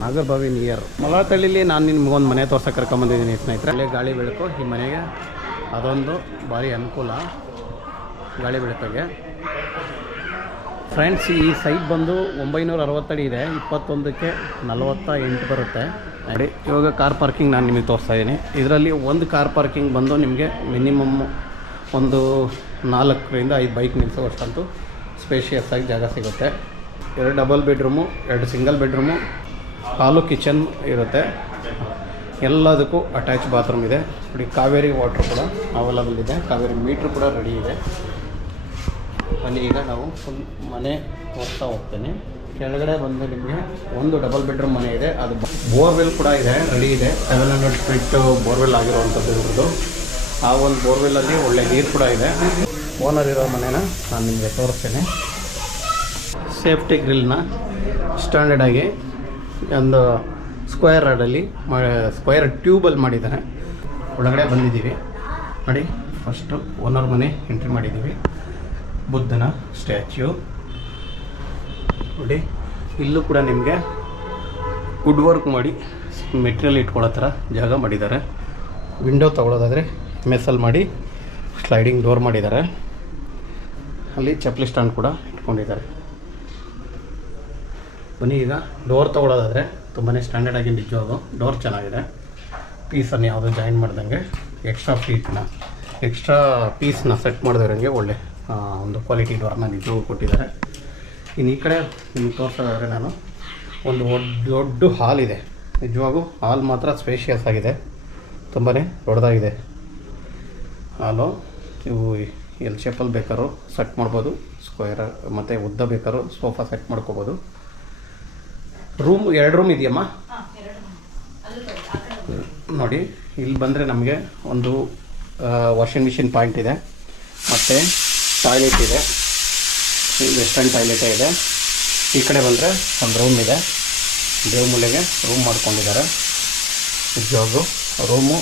Nagarbhavi near ಮಲತಳ್ಳಿಲಿ ನಾನು ನಿಮ್ಗೊಂದು ಮನೆ ತೋರ್ಸಕ್ಕೆ ಕರ್ಕೊಂಬಂದಿದ್ದೀನಿ ಸ್ನೇಹಿತರೆ. ಅಲ್ಲೇ ಗಾಳಿ ಬೆಳಕು ಈ ಮನೆಗೆ ಅದೊಂದು ಭಾರಿ ಅನುಕೂಲ ಗಾಳಿ ಬೆಳಕಿಗೆ. ಫ್ರೆಂಡ್ಸ್, ಈ ಸೈಟ್ ಬಂದು 960 ಅಡಿ ಇದೆ, 21ಕ್ಕೆ 48 ಬರುತ್ತೆ ನೋಡಿ. ಇವಾಗ ಕಾರ್ ಪಾರ್ಕಿಂಗ್ ನಾನು ನಿಮಗೆ ತೋರಿಸ್ತಾ ಇದ್ದೀನಿ. ಇದರಲ್ಲಿ ಒಂದು ಕಾರ್ ಪಾರ್ಕಿಂಗ್ ಬಂದು ನಿಮಗೆ ಮಿನಿಮಮ್ ಒಂದು 4ರಿಂದ 5 ಬೈಕ್ ನಿಲ್ಲಿಸೋವಷ್ಟಂತೂ ಸ್ಪೇಷಿಯಸ್ ಆಗಿ ಜಾಗ ಸಿಗುತ್ತೆ. 2 ಡಬಲ್ ಬೆಡ್ರೂಮು, 2 ಸಿಂಗಲ್ ಬೆಡ್ರೂಮು, ಹಾಲು ಕಿಚನ್ ಇರುತ್ತೆ. ಎಲ್ಲದಕ್ಕೂ ಅಟ್ಯಾಚ್ ಬಾತ್ರೂಮ್ ಇದೆ ನೋಡಿ. ಕಾವೇರಿ ವಾಟ್ರ್ ಕೂಡ ಅವೈಲಬಲ್ ಇದೆ, ಕಾವೇರಿ ಮೀಟ್ರ್ ಕೂಡ ರೆಡಿ ಇದೆ. ಅಲ್ಲಿ ಈಗ ನಾವು ಫುಲ್ ಮನೆ ಹೋಗ್ತಾ ಹೋಗ್ತೇನೆ. ಕೆಳಗಡೆ ಬಂದು ನಿಮಗೆ ಒಂದು ಡಬಲ್ ಬೆಡ್ರೂಮ್ ಮನೆ ಇದೆ, ಅದು ಬೋರ್ವೆಲ್ ಕೂಡ ಇದೆ, ರೆಡಿ ಇದೆ. 700 ಫೀಟ್ ಬೋರ್ವೆಲ್ ಆಗಿರುವಂಥದ್ದು ಇರೋದು. ಆ ಒಂದು ಬೋರ್ವೆಲ್ಲಲ್ಲಿ ಒಳ್ಳೆ ನೀರು ಕೂಡ ಇದೆ. ಓನರ್ ಇರೋ ಮನೆನ ನಾನು ನಿಮಗೆ ತೋರಿಸ್ತೇನೆ. ಸೇಫ್ಟಿ ಗ್ರಿಲ್ನ ಸ್ಟ್ಯಾಂಡರ್ಡ್ ಆಗಿ ಒಂದು ಸ್ಕ್ವೇರ್ ರಾಡಲ್ಲಿ ಸ್ಕ್ವೇರ್ ಟ್ಯೂಬಲ್ಲಿ ಮಾಡಿದ್ದಾರೆ. ಒಳಗಡೆ ಬಂದಿದ್ದೀವಿ ನೋಡಿ. ಫಸ್ಟು ಓನರ್ ಮನೆ ಎಂಟ್ರಿ ಮಾಡಿದ್ದೀವಿ. ಬುದ್ಧನ ಸ್ಟ್ಯಾಚ್ಯೂ ನೋಡಿ. ಇಲ್ಲೂ ಕೂಡ ನಿಮಗೆ ವುಡ್ ವರ್ಕ್ ಮಾಡಿ ಮೆಟೀರಿಯಲ್ ಇಟ್ಕೊಳ್ಳೋ ಥರ ಜಾಗ ಮಾಡಿದ್ದಾರೆ. ವಿಂಡೋ ತೊಗೊಳೋದಾದರೆ ಮೆಸಲ್ ಮಾಡಿ ಸ್ಲೈಡಿಂಗ್ ಡೋರ್ ಮಾಡಿದ್ದಾರೆ. ಅಲ್ಲಿ ಚಪ್ಪಲಿ ಸ್ಟ್ಯಾಂಡ್ ಕೂಡ ಇಟ್ಕೊಂಡಿದ್ದಾರೆ. ಬನ್ನಿ ಈಗ ಡೋರ್ ತೊಗೊಳೋದಾದರೆ ತುಂಬಾ ಸ್ಟ್ಯಾಂಡರ್ಡ್ ಆಗಿ ನಿಜವಾಗೂ ಡೋರ್ ಚೆನ್ನಾಗಿದೆ. ಪೀಸನ್ನು ಯಾವುದೋ ಜಾಯಿನ್ ಮಾಡ್ದಂಗೆ ಎಕ್ಸ್ಟ್ರಾ ಪೀಸ್ನ ಸೆಟ್ ಮಾಡಿದವ್ರಂಗೆ ಒಳ್ಳೆ ಒಂದು ಕ್ವಾಲಿಟಿ ಡೋರ್ನ ನಿಜವಾಗೂ ಕೊಟ್ಟಿದ್ದಾರೆ. ಇನ್ನು ಈ ಕಡೆ ನಿಮ್ಗೆ ತೋರಿಸೋದಾದರೆ ನಾನು ಒಂದು ದೊಡ್ಡ ಹಾಲ್ ಇದೆ. ನಿಜವಾಗೂ ಹಾಲ್ ಮಾತ್ರ ಸ್ಪೇಷಿಯಸ್ ಆಗಿದೆ, ತುಂಬಾ ದೊಡ್ಡದಾಗಿದೆ ಹಾಲು. ಇವು ಎಲ್ ಶೇಪಲ್ಲಿ ಬೇಕಾದ್ರೂ ಸೆಟ್ ಮಾಡ್ಬೋದು, ಸ್ಕ್ವೇರ್ ಮತ್ತು ಉದ್ದ ಬೇಕಾದ್ರೂ ಸೋಫಾ ಸೆಟ್ ಮಾಡ್ಕೋಬೋದು. ರೂಮ್ 2 ರೂಮ್ ಇದೆಯಮ್ಮ ನೋಡಿ. ಇಲ್ಲಿ ಬಂದರೆ ನಮಗೆ ಒಂದು ವಾಷಿಂಗ್ ಮಿಷಿನ್ ಪಾಯಿಂಟ್ ಇದೆ, ಮತ್ತು ಟಾಯ್ಲೆಟ್ ಇದೆ. ವೆಸ್ಟರ್ನ್ ಟಾಯ್ಲೆಟೇ ಇದೆ. ಈ ಕಡೆ ಬಂದರೆ ಒಂದು ರೂಮ್ ಇದೆ, ದೇವ್ ಮೂಲೆಗೆ ರೂಮ್ ಮಾಡ್ಕೊಂಡಿದ್ದಾರೆ. ನಿಜವಾಗೂ ರೂಮು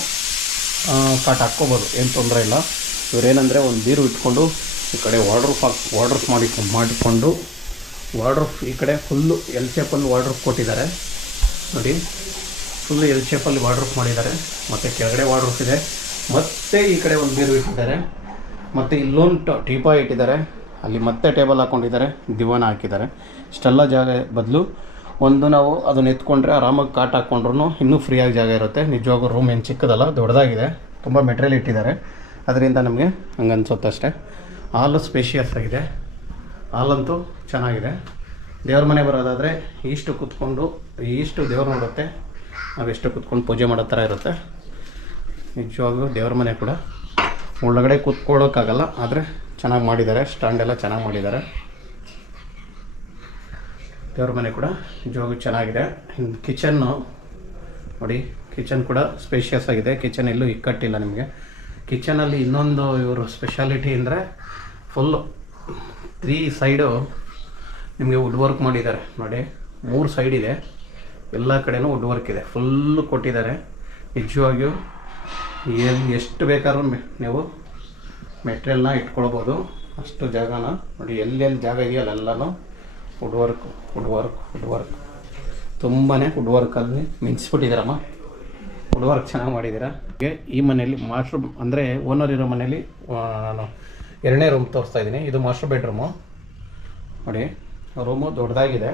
ಕಾಟ್ ಹಾಕ್ಕೋಬೋದು, ಏನು ತೊಂದರೆ ಇಲ್ಲ. ಇವರೇನೆಂದರೆ ಒಂದು ಬೀರು ಇಟ್ಕೊಂಡು ಈ ಕಡೆ ವಾರ್ಡ್ರೂಫ್ ಮಾಡಿಕೊಂಡು ವಾರ್ಡ್ರೂಫ್ ಈ ಕಡೆ ಫುಲ್ಲು ಎಲ್ ಶೇಪಲ್ಲಿ ವಾರ್ಡ್ರೂಫ್ ಕೊಟ್ಟಿದ್ದಾರೆ ನೋಡಿ. ಫುಲ್ಲು ಎಲ್ ಶೇಪಲ್ಲಿ ವಾರ್ಡ್ರೂಫ್ ಮಾಡಿದ್ದಾರೆ. ಮತ್ತು ಕೆಳಗಡೆ ವಾರ್ಡ್ರೂಫ್ ಇದೆ, ಮತ್ತು ಈ ಕಡೆ ಒಂದು ಬೀರು ಇಟ್ಟಿದ್ದಾರೆ, ಮತ್ತು ಇಲ್ಲೊಂದು ಟೀಪಾಯ್ ಇಟ್ಟಿದ್ದಾರೆ. ಅಲ್ಲಿ ಮತ್ತೆ ಟೇಬಲ್ ಹಾಕ್ಕೊಂಡಿದ್ದಾರೆ, ದಿವಾನ ಹಾಕಿದ್ದಾರೆ. ಇಷ್ಟೆಲ್ಲ ಜಾಗ ಬದಲು ಒಂದು ನಾವು ಅದನ್ನು ಎತ್ಕೊಂಡ್ರೆ ಆರಾಮಾಗಿ ಕಾಟ್ ಹಾಕ್ಕೊಂಡ್ರು ಇನ್ನೂ ಫ್ರೀಯಾಗಿ ಜಾಗ ಇರುತ್ತೆ. ನಿಜವಾಗೂ ರೂಮ್ ಏನು ಚಿಕ್ಕದಲ್ಲ, ದೊಡ್ಡದಾಗಿದೆ. ತುಂಬ ಮೆಟೀರಿಯಲ್ ಇಟ್ಟಿದ್ದಾರೆ, ಅದರಿಂದ ನಮಗೆ ಹಂಗೆ ಅನ್ಸುತ್ತೆ ಅಷ್ಟೇ. ಹಾಲು ಸ್ಪೇಷಿಯಸ್ ಆಗಿದೆ, ಹಾಲಂತೂ ಚೆನ್ನಾಗಿದೆ. ದೇವ್ರ ಮನೆ ಬರೋದಾದರೆ ಇಷ್ಟು ಕೂತ್ಕೊಂಡು ಇಷ್ಟು ದೇವ್ರು ನೋಡುತ್ತೆ, ನಾವೆಷ್ಟು ಕೂತ್ಕೊಂಡು ಪೂಜೆ ಮಾಡೋ ಥರ ಇರುತ್ತೆ. ನಿಜವಾಗೂ ದೇವ್ರ ಮನೆ ಕೂಡ ಒಳಗಡೆ ಕೂತ್ಕೊಳ್ಳೋಕ್ಕಾಗಲ್ಲ, ಆದರೆ ಚೆನ್ನಾಗಿ ಮಾಡಿದ್ದಾರೆ. ಸ್ಟ್ಯಾಂಡ್ ಎಲ್ಲ ಚೆನ್ನಾಗಿ ಮಾಡಿದ್ದಾರೆ. ದೇವ್ರ ಮನೆ ಕೂಡ ನಿಜವಾಗೂ ಚೆನ್ನಾಗಿದೆ. ಕಿಚನ್ನು ನೋಡಿ, ಕಿಚನ್ ಕೂಡ ಸ್ಪೇಷಿಯಸ್ ಆಗಿದೆ. ಕಿಚನ್ ಎಲ್ಲೂ ಇಕ್ಕಟ್ಟಿಲ್ಲ ನಿಮಗೆ. ಕಿಚನಲ್ಲಿ ಇನ್ನೊಂದು ಇವರು ಸ್ಪೆಷಾಲಿಟಿ ಅಂದರೆ ಫುಲ್ಲು 3 ಸೈಡು ನಿಮಗೆ ವುಡ್ ವರ್ಕ್ ಮಾಡಿದ್ದಾರೆ ನೋಡಿ. 3 ಸೈಡ್ ಇದೆ, ಎಲ್ಲ ಕಡೆನೂ ವುಡ್ ವರ್ಕ್ ಇದೆ, ಫುಲ್ಲು ಕೊಟ್ಟಿದ್ದಾರೆ. ನಿಜವಾಗಿಯೂ ಎಷ್ಟು ಬೇಕಾದ್ರೂ ನೀವು ಮೆಟೀರಿಯಲ್ನ ಇಟ್ಕೊಳ್ಬೋದು, ಅಷ್ಟು ಜಾಗನ ನೋಡಿ. ಎಲ್ಲೆಲ್ಲಿ ಜಾಗ ಇದೆಯೋ ಅಲ್ಲೆಲ್ಲನೂ ವುಡ್ ವರ್ಕ್ ತುಂಬಾ ವುಡ್ ವರ್ಕಲ್ಲಿ ಮಿಂಚಿಸ್ಬಿಟ್ಟಿದ್ದಾರಮ್ಮ. ವುಡ್ ವರ್ಕ್ ಚೆನ್ನಾಗಿ ಮಾಡಿದ್ದೀರಾ. ಈ ಮನೆಯಲ್ಲಿ ಮಾಸ್ಟರ್ ಅಂದರೆ ಓನರ್ ಇರೋ ಮನೆಯಲ್ಲಿ ನಾನು 2ನೇ ರೂಮ್ ತೋರಿಸ್ತಾ ಇದ್ದೀನಿ. ಇದು ಮಾಸ್ಟರ್ ಬೆಡ್ರೂಮು ನೋಡಿ. ರೂಮು ದೊಡ್ಡದಾಗಿದೆ,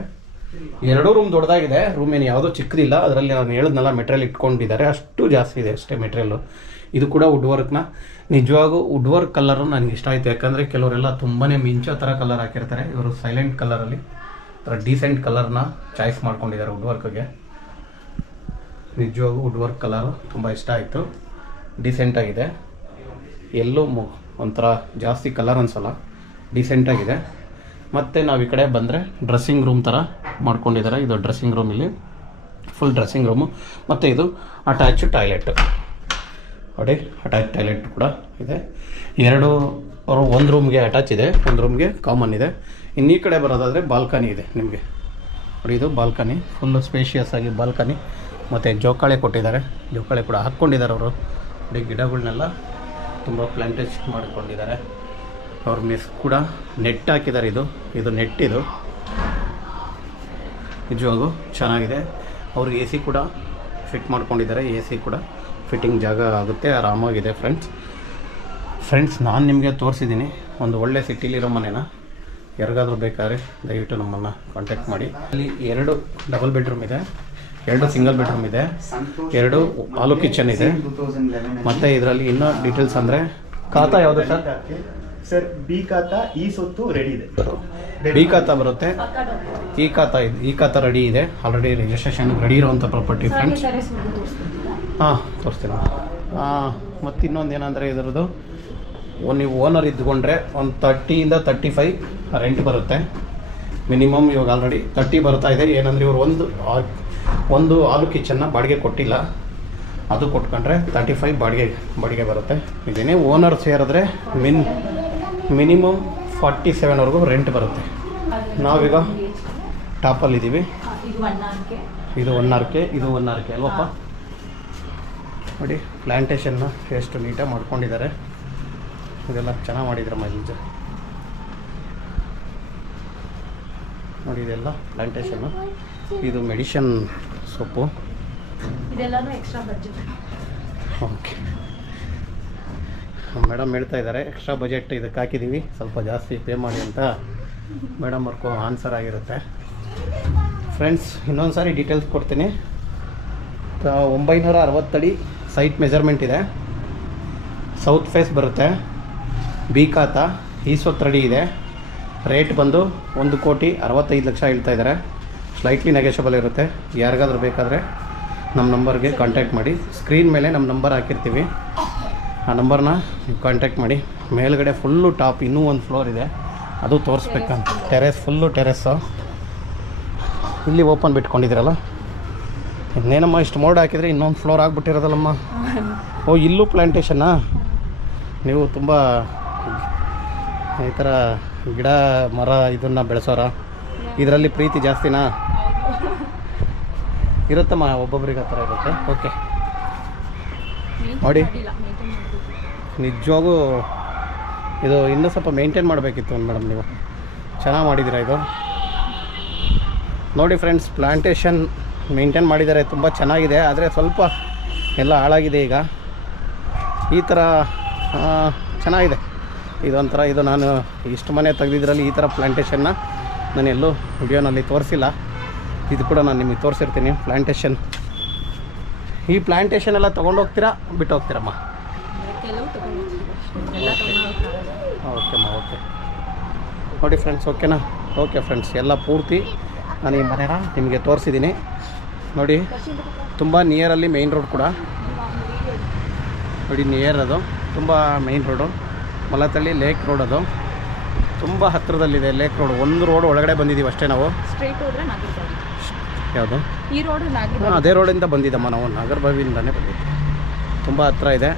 2 ರೂಮ್ ದೊಡ್ಡದಾಗಿದೆ. ರೂಮ್ ಏನು ಯಾವುದೂ ಚಿಕ್ಕದಿಲ್ಲ. ಅದರಲ್ಲಿ ನಾನು ಹೇಳಿದ್ನಲ್ಲ ಮೆಟೀರಿಯಲ್ ಇಟ್ಕೊಂಡಿದ್ದಾರೆ, ಅಷ್ಟು ಜಾಸ್ತಿ ಇದೆ ಅಷ್ಟೇ ಮೆಟೀರಿಯಲ್ಲು. ಇದು ಕೂಡ ವುಡ್ ವರ್ಕ್ನ ನಿಜವಾಗೂ ವುಡ್ ವರ್ಕ್ ಕಲರು ನನಗೆ ಇಷ್ಟ ಆಯಿತು. ಯಾಕಂದರೆ ಕೆಲವರೆಲ್ಲ ತುಂಬಾ ಮಿಂಚೋ ಥರ ಕಲರ್ ಹಾಕಿರ್ತಾರೆ. ಇವರು ಸೈಲೆಂಟ್ ಕಲರಲ್ಲಿ ಥರ ಡೀಸೆಂಟ್ ಕಲರ್ನ ಚಾಯ್ಸ್ ಮಾಡ್ಕೊಂಡಿದ್ದಾರೆ ವುಡ್ ವರ್ಕ್ಗೆ. ನಿಜವಾಗೂ ವುಡ್ ವರ್ಕ್ ಕಲರು ತುಂಬ ಇಷ್ಟ ಆಯಿತು, ಡೀಸೆಂಟಾಗಿದೆ. ಎಲ್ಲೂ ಒಂಥರ ಜಾಸ್ತಿ ಕಲರ್ ಅನ್ಸಲ್ಲ, ಡೀಸೆಂಟಾಗಿದೆ. ಮತ್ತು ನಾವು ಈ ಕಡೆ ಬಂದರೆ ಡ್ರೆಸ್ಸಿಂಗ್ ರೂಮ್ ಥರ ಮಾಡ್ಕೊಂಡಿದ್ದಾರೆ. ಇದು ಡ್ರೆಸ್ಸಿಂಗ್ ರೂಮ್, ಇಲ್ಲಿ ಫುಲ್ ಡ್ರೆಸ್ಸಿಂಗ್ ರೂಮು. ಮತ್ತು ಇದು ಅಟ್ಯಾಚ್ ಟಾಯ್ಲೆಟ್ ನೋಡಿ. ಅಟ್ಯಾಚ್ ಟಾಯ್ಲೆಟ್ ಕೂಡ ಇದೆ. 1 ರೂಮ್ಗೆ ಅಟ್ಯಾಚ್ ಇದೆ, 1 ರೂಮ್ಗೆ ಕಾಮನ್ ಇದೆ. ಇನ್ನು ಈ ಕಡೆ ಬರೋದಾದರೆ ಬಾಲ್ಕನಿ ಇದೆ ನಿಮಗೆ ನೋಡಿ. ಇದು ಬಾಲ್ಕನಿ, ಫುಲ್ಲು ಸ್ಪೇಷಿಯಸ್ ಆಗಿ ಬಾಲ್ಕನಿ. ಮತ್ತು ಜೋಕಾಳಿ ಕೊಟ್ಟಿದ್ದಾರೆ, ಜೋಕಾಳಿ ಕೂಡ ಹಾಕ್ಕೊಂಡಿದ್ದಾರೆ ಅವರು ನೋಡಿ. ಗಿಡಗಳನ್ನೆಲ್ಲ ತುಂಬ ಪ್ಲಾಂಟೇಶನ್ ಮಾಡಿಕೊಂಡಿದ್ದಾರೆ. ಅವ್ರ ಮೆಸ್ ಕೂಡ ನೆಟ್ ಹಾಕಿದ್ದಾರೆ. ಇದು ನೆಟ್, ಇದು ನಿಜವಾಗೂ ಚೆನ್ನಾಗಿದೆ. ಅವರು ಎ ಸಿ ಕೂಡ ಫಿಟ್ ಮಾಡ್ಕೊಂಡಿದ್ದಾರೆ. ಎ ಸಿ ಕೂಡ ಫಿಟ್ಟಿಂಗ್ ಜಾಗ ಆಗುತ್ತೆ, ಆರಾಮಾಗಿದೆ ಫ್ರೆಂಡ್ಸ್ ನಾನು ನಿಮಗೆ ತೋರಿಸಿದ್ದೀನಿ ಒಂದು ಒಳ್ಳೆ ಸಿಟಿಲಿರೋ ಮನೆನ. ಯಾರಿಗಾದ್ರೂ ಬೇಕಾದ್ರೆ ದಯವಿಟ್ಟು ನಮ್ಮನ್ನು ಕಾಂಟ್ಯಾಕ್ಟ್ ಮಾಡಿ. ಅಲ್ಲಿ 2 ಡಬಲ್ ಬೆಡ್ರೂಮ್ ಇದೆ, 2 ಸಿಂಗಲ್ ಬೆಡ್ರೂಮ್ ಇದೆ, 2 ಹಾಲು ಕಿಚನ್ ಇದೆ. ಮತ್ತು ಇದರಲ್ಲಿ ಇನ್ನೂ ಡೀಟೇಲ್ಸ್ ಅಂದರೆ ಖಾತಾ ಯಾವುದು ಸರ್? ಬಿ ಖಾತಾ ಈ ಸೊತ್ತು ರೆಡಿ ಇದೆ. ಬಿ ಖಾತಾ ಬರುತ್ತೆ, ಈ ಖಾತಾ ರೆಡಿ ಇದೆ, ಆಲ್ರೆಡಿ ರಿಜಿಸ್ಟ್ರೇಷನ್ ರೆಡಿ ಇರುವಂಥ ಪ್ರಾಪರ್ಟಿ ಫ್ರೆಂಡ್ಸ್. ಹಾಂ ತೋರಿಸ್ತೀನಿ. ಮತ್ತು ಇನ್ನೊಂದು ಏನಂದರೆ ಇದರದ್ದು ನೀವು ಓನರ್ ಇದ್ಕೊಂಡ್ರೆ ಒಂದು 30ಇಂದ 35 ರೆಂಟ್ ಬರುತ್ತೆ ಮಿನಿಮಮ್. ಇವಾಗ ಆಲ್ರೆಡಿ 30 ಬರ್ತಾ ಇದೆ. ಏನಂದರೆ ಇವರು ಒಂದು ಹಾಲು ಕಿಚನ್ನ ಬಾಡಿಗೆ ಕೊಟ್ಟಿಲ್ಲ, ಅದು ಕೊಟ್ಕೊಂಡ್ರೆ 35 ಬಾಡಿಗೆ ಬರುತ್ತೆ. ಇದೇನೇ ಓನರ್ ಸೇರಿದ್ರೆ ಮಿನಿಮಮ್ 47ವರೆಗೂ ರೆಂಟ್ ಬರುತ್ತೆ. ನಾವೀಗ ಟಾಪಲ್ಲಿದ್ದೀವಿ. ಇದು 1 RK, ಇದು 1 RK ಅಲ್ವಪ್ಪ? ನೋಡಿ ಪ್ಲ್ಯಾಂಟೇಷನ್ನ ಎಷ್ಟು ನೀಟಾಗಿ ಮಾಡ್ಕೊಂಡಿದ್ದಾರೆ. ಇದೆಲ್ಲ ಚೆನ್ನಾಗಿ ಮಾಡಿದ್ರಮ್ಮ ಈಗ. ನೋಡಿ ಇದೆಲ್ಲ ಪ್ಲ್ಯಾಂಟೇಷನ್ನು. ಇದು ಮೆಡಿಷನ್ ಸೊಪ್ಪು. ಇದೆಲ್ಲನೂ ಎಕ್ಸ್ಟ್ರಾ ಬಜೆಟ್. ಓಕೆ, ಮೇಡಮ್ ಹೇಳ್ತಾ ಇದ್ದಾರೆ ಎಕ್ಸ್ಟ್ರಾ ಬಜೆಟ್ ಇದಕ್ಕೆ ಹಾಕಿದ್ದೀವಿ, ಸ್ವಲ್ಪ ಜಾಸ್ತಿ ಪೇ ಮಾಡಿ ಅಂತ ಮೇಡಮ್ ಅವ್ರಿಗೂ ಆನ್ಸರ್ ಆಗಿರುತ್ತೆ. ಫ್ರೆಂಡ್ಸ್ ಇನ್ನೊಂದು ಸಾರಿ ಡೀಟೇಲ್ಸ್ ಕೊಡ್ತೀನಿ. 960 ಅಡಿ ಸೈಟ್ ಮೆಜರ್ಮೆಂಟ್ ಇದೆ. ಸೌತ್ ಫೇಸ್ ಬರುತ್ತೆ. ಬಿ ಖಾತಾ ಈಸ್ವತ್ತು ರೆಡಿ ಇದೆ. ರೇಟ್ ಬಂದು 1,65,00,000 ಹೇಳ್ತಾ ಇದ್ದಾರೆ. ಸ್ಲೈಟ್ಲಿ ನೆಗೆಷಬಲ್ ಇರುತ್ತೆ. ಯಾರಿಗಾದ್ರೂ ಬೇಕಾದರೆ ನಮ್ಮ ನಂಬರ್ಗೆ ಕಾಂಟ್ಯಾಕ್ಟ್ ಮಾಡಿ. ಸ್ಕ್ರೀನ್ ಮೇಲೆ ನಮ್ಮ ನಂಬರ್ ಹಾಕಿರ್ತೀವಿ, ಆ ನಂಬರ್ನ ನೀವು ಕಾಂಟ್ಯಾಕ್ಟ್ ಮಾಡಿ. ಮೇಲ್ಗಡೆ ಫುಲ್ಲು ಟಾಪ್ ಇನ್ನೂ ಒಂದು ಫ್ಲೋರ್ ಇದೆ, ಅದು ತೋರಿಸ್ಬೇಕಂತ. ಫುಲ್ಲು ಟೆರೆಸ್ಸು ಇಲ್ಲಿ ಓಪನ್ ಬಿಟ್ಕೊಂಡಿದ್ದೀರಲ್ಲ. ಇನ್ನೇನಮ್ಮ ಇಷ್ಟು ಮೋಡ್ ಹಾಕಿದರೆ ಇನ್ನೊಂದು ಫ್ಲೋರ್ ಆಗಿಬಿಟ್ಟಿರೋದಲ್ಲಮ್ಮ. ಓ ಇಲ್ಲೂ ಪ್ಲ್ಯಾಂಟೇಷನ್ನಾ? ನೀವು ತುಂಬ ಈ ಥರ ಗಿಡ ಮರ ಇದನ್ನು ಬೆಳೆಸೋರ? ಇದರಲ್ಲಿ ಪ್ರೀತಿ ಜಾಸ್ತಿನಾ? ಇರುತ್ತಮ್ಮ, ಒಬ್ಬೊಬ್ರಿಗೆ ಆ ಥರ ಇರುತ್ತೆ. ಓಕೆ ನೋಡಿ, ನಿಜವಾಗೂ ಇದು ಇನ್ನೂ ಸ್ವಲ್ಪ ಮೇಂಟೈನ್ ಮಾಡಬೇಕಿತ್ತು ಮೇಡಮ್. ನೀವು ಚೆನ್ನಾಗಿ ಮಾಡಿದ್ದೀರಾ ಇದು. ನೋಡಿ ಫ್ರೆಂಡ್ಸ್, ಪ್ಲ್ಯಾಂಟೇಷನ್ ಮೇಂಟೈನ್ ಮಾಡಿದ್ದಾರೆ, ತುಂಬ ಚೆನ್ನಾಗಿದೆ. ಆದರೆ ಸ್ವಲ್ಪ ಎಲ್ಲ ಹಾಳಾಗಿದೆ ಈಗ. ಈ ಥರ ಚೆನ್ನಾಗಿದೆ ಇದೊಂಥರ. ಇದು ನಾನು ಇಷ್ಟು ಮನೆ ತೆಗೆದಿದ್ರಲ್ಲಿ ಈ ಥರ ಪ್ಲ್ಯಾಂಟೇಷನ್ನ ನಾನು ಎಲ್ಲೂ ವಿಡಿಯೋನಲ್ಲಿ ತೋರಿಸಿಲ್ಲ. ಇದು ಕೂಡ ನಾನು ನಿಮಗೆ ತೋರಿಸಿರ್ತೀನಿ ಪ್ಲ್ಯಾಂಟೇಷನ್. ಈ ಪ್ಲ್ಯಾಂಟೇಷನ್ ಎಲ್ಲ ತೊಗೊಂಡೋಗ್ತೀರಾ ಬಿಟ್ಟು ಹೋಗ್ತೀರಮ್ಮ? ಓಕೆಮ್ಮ, ಓಕೆ ನೋಡಿ ಫ್ರೆಂಡ್ಸ್. ಓಕೆನಾ? ಓಕೆ ಫ್ರೆಂಡ್ಸ್, ಎಲ್ಲ ಪೂರ್ತಿ ನಾನು ಈ ಮನೆನ ನಿಮಗೆ ತೋರಿಸಿದ್ದೀನಿ. ನೋಡಿ ತುಂಬ ನಿಯರಲ್ಲಿ ಮೇಯ್ನ್ ರೋಡ್ ಕೂಡ ನೋಡಿ, ನಿಯರ್ ಅದು ತುಂಬ ಮೇಯ್ನ್ ರೋಡು. ಮಲತಳ್ಳಿ ಲೇಕ್ ರೋಡ್, ಅದು ತುಂಬ ಹತ್ತಿರದಲ್ಲಿದೆ ಲೇಕ್ ರೋಡ್. ಒಂದು ರೋಡ್ ಒಳಗಡೆ ಬಂದಿದ್ದೀವಿ ಅಷ್ಟೇ ನಾವು. ಸ್ಟ್ರೈಟ್ ಹೋದ್ರೆ ನಾಗರಬಾವಿ. ಯಾವುದು? ಈ ರೋಡ್ ನಾಗರಬಾವಿ. ಅದೇ ರೋಡಿಂದ ಬಂದಿದ್ದಮ್ಮ ನಾವು, ನಾಗರಬಾವಿಯಿಂದನೇ ಬಂದಿದ್ದು. ತುಂಬ ಹತ್ತಿರ ಇದೆ.